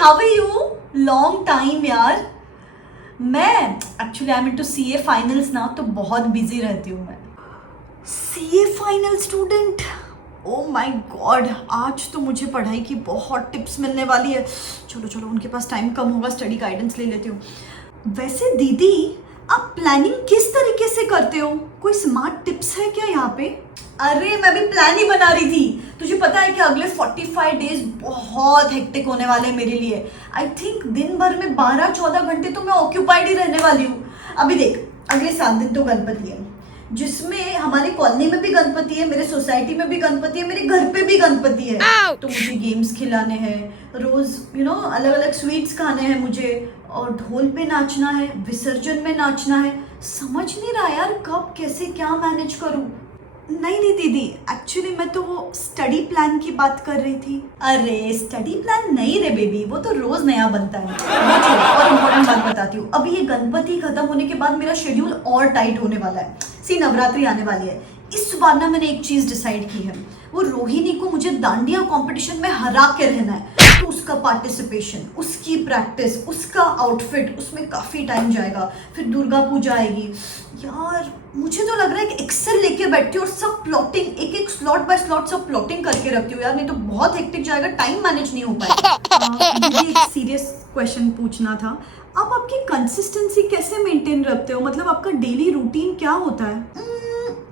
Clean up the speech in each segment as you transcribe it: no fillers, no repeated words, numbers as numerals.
How are you? Long time यार. मैं actually I am into CA finals ना, तो बहुत बिजी रहती हूँ मैं. CA final student, oh my God. आज तो मुझे पढ़ाई की बहुत टिप्स मिलने वाली है. चलो चलो, उनके पास टाइम कम होगा, स्टडी गाइडेंस ले लेती हूँ. वैसे दीदी, आप प्लानिंग किस तरीके से करते हो? कोई स्मार्ट टिप्स है क्या यहाँ पे? अरे मैं भी प्लान ही बना रही थी. तुझे पता है कि अगले 45 डेज बहुत हेक्टिक होने वाले हैं मेरे लिए. आई थिंक दिन भर में 12-14 घंटे तो मैं ऑक्यूपाइड ही रहने वाली हूँ. अभी देख, अगले 7 दिन तो गणपति है, जिसमें हमारी कॉलोनी में भी गणपति है, मेरे सोसाइटी में भी गणपति है, मेरे घर पे भी गणपति है. तो मुझे गेम्स खिलाने हैं, रोज अलग अलग स्वीट्स खाने हैं मुझे, और ढोल पे नाचना है, विसर्जन में नाचना है. समझ नहीं रहा यार कब कैसे क्या मैनेज करूं. नहीं दीदी, एक्चुअली मैं तो वो स्टडी प्लान की बात कर रही थी. अरे स्टडी प्लान नहीं रे बेबी, वो तो रोज नया बनता है. और इम्पोर्टेंट बात बताती हूँ, अभी ये गणपति खत्म होने के बाद मेरा शेड्यूल और टाइट होने वाला है. सी, नवरात्रि आने वाली है. इस बार ना मैंने एक चीज डिसाइड की है, वो रोहिणी को मुझे दांडिया कंपटीशन में हरा के रहना है. तो उसका पार्टिसिपेशन, उसकी प्रैक्टिस, उसका आउटफिट, उसमें काफी टाइम जाएगा. फिर दुर्गा पूजा आएगी. यार मुझे तो लग रहा है कि एक्सेल लेके बैठती हूँ और सब प्लॉटिंग, एक एक स्लॉट बाय स्लॉट सब प्लॉटिंग करके रखती हूँ यार, नहीं तो बहुत हेक्टिक जाएगा, टाइम मैनेज नहीं हो पाएगा. मुझे एक सीरियस क्वेश्चन पूछना था. आप आपकी कंसिस्टेंसी कैसे मेंटेन रखते हो? मतलब आपका डेली रूटीन क्या होता है?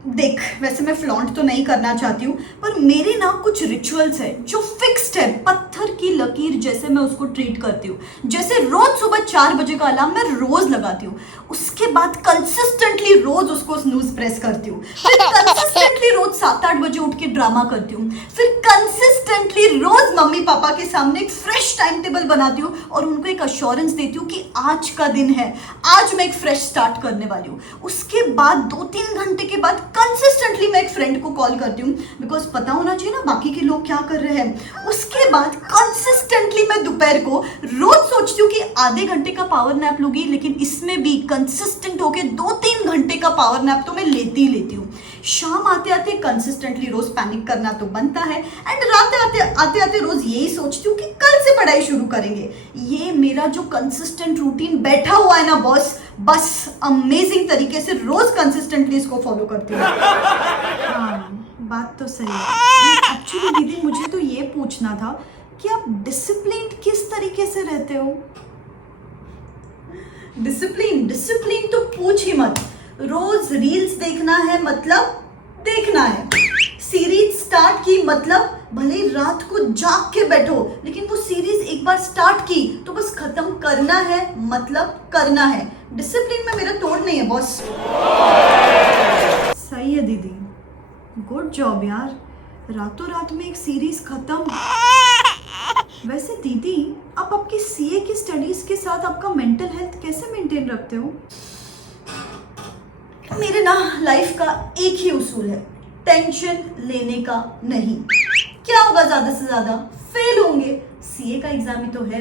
देख, वैसे मैं फ्लॉन्ट तो नहीं करना चाहती हूँ, पर मेरे ना कुछ रिचुअल्स है जो फिक्स्ड है, पत्थर की लकीर जैसे मैं उसको ट्रीट करती हूँ. जैसे रोज सुबह 4 बजे का अलार्म मैं रोज लगाती हूँ. उसके बाद कंसिस्टेंटली रोज उसको स्नूज प्रेस करती हूँ. फिर कंसिस्टेंटली रोज 7-8 बजे उठ के ड्रामा करती हूँ. फिर कंसिस्टेंटली रोज मम्मी पापा के सामने एक फ्रेश टाइम टेबल बनाती हूँ और उनको एक अश्योरेंस देती हूँ कि आज का दिन है, आज मैं एक फ्रेश स्टार्ट करने वाली हूँ. उसके बाद 2-3 घंटे के बाद कंसिस्टेंटली मैं एक फ्रेंड को कॉल करती हूँ, बिकॉज पता होना चाहिए ना बाकी के लोग क्या कर रहे हैं. उसके बाद कंसिस्टेंटली मैं दोपहर को रोज सोचती हूँ कि आधे घंटे का पावर नैप लूंगी, लेकिन इसमें भी कंसिस्टेंट होके 2-3 घंटे का पावर नैप तो मैं लेती ही लेती हूँ. शाम आते आते कंसिस्टेंटली रोज पैनिक करना तो बनता है, एंड रात आते आते रोज यही सोचती हूँ कि कल से पढ़ाई शुरू करेंगे. ये मेरा जो कंसिस्टेंट रूटीन बैठा हुआ है ना बॉस, बस अमेजिंग तरीके से रोज कंसिस्टेंटली इसको फॉलो करती हूँ. हाँ, बात तो सही है. एक्चुअली दीदी, मुझे तो ये पूछना था कि आप डिसिप्लिन किस तरीके से रहते हो? डिसिप्लिन तो पूछ ही मत. रोज रील्स देखना है मतलब देखना है. सीरीज स्टार्ट की मतलब भले ही रात को जाग के बैठो, लेकिन वो सीरीज एक बार स्टार्ट की तो बस खत्म करना है, मतलब करना है. डिसिप्लिन में मेरा तोड़ नहीं है बॉस. सही है दीदी, गुड जॉब यार. रातों रात में एक सीरीज खत्म. वैसे दीदी, आप आपकी सीए की स्टडीज के साथ आपका मेंटल हेल्थ कैसे मेंटेन रखते हो? मेरे ना लाइफ का एक ही उसूल है, टेंशन लेने का नहीं. क्या होगा ज्यादा से ज्यादा? फेल होंगे. सीए का एग्जाम ही तो है.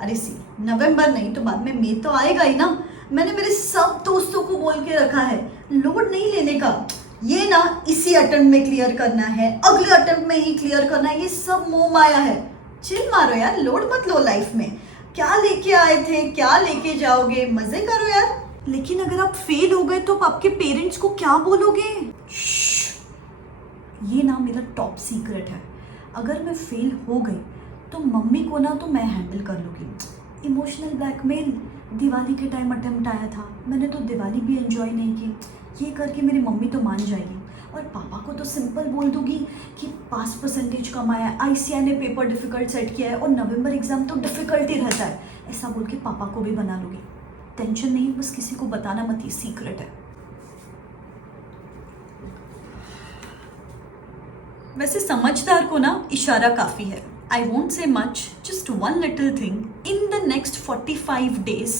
अरे सी, नवंबर नहीं तो बाद में मई तो आएगा ही ना. मैंने मेरे सब दोस्तों को बोल के रखा है, लोड नहीं लेने का. ये ना इसी अटेम्प्ट में क्लियर करना है, अगले अटेम्प्ट में ही क्लियर करना है. ये सब मोह माया है. चिल मारो यार, लोड मत लो लाइफ में. क्या लेके आए थे, क्या लेके जाओगे, मजे करो यार. लेकिन अगर आप फेल हो गए तो आपके पेरेंट्स को क्या बोलोगे? ये ना मेरा टॉप सीक्रेट है. अगर मैं फेल हो गई तो मम्मी को ना तो मैं हैंडल कर लूँगी. इमोशनल ब्लैकमेल दिवाली के टाइम अटेम्प्ट आया था, मैंने तो दिवाली भी एंजॉय नहीं की. ये करके मेरी मम्मी तो मान जाएगी. और पापा को तो सिंपल बोल दूंगी कि पास परसेंटेज कम आया है, आईसीआई ने पेपर डिफिकल्ट सेट किया है और नवंबर एग्जाम तो डिफिकल्ट ही रहता है. ऐसा बोल के पापा को भी बना लूँगी. टेंशन नहीं, बस किसी को बताना मत, ये सीक्रेट है. वैसे समझदार को ना इशारा काफी है. I won't say much, just one little thing. In the next 45 days,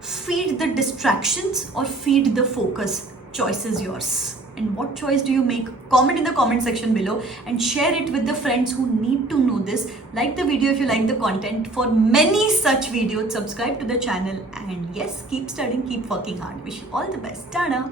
feed the distractions or feed the focus. Choice is yours. And what choice do you make? Comment in the comment section below and share it with the friends who need to know this. Like the video if you like the content. For many such videos, subscribe to the channel. And yes, keep studying, keep working hard. Wish you all the best. Tada!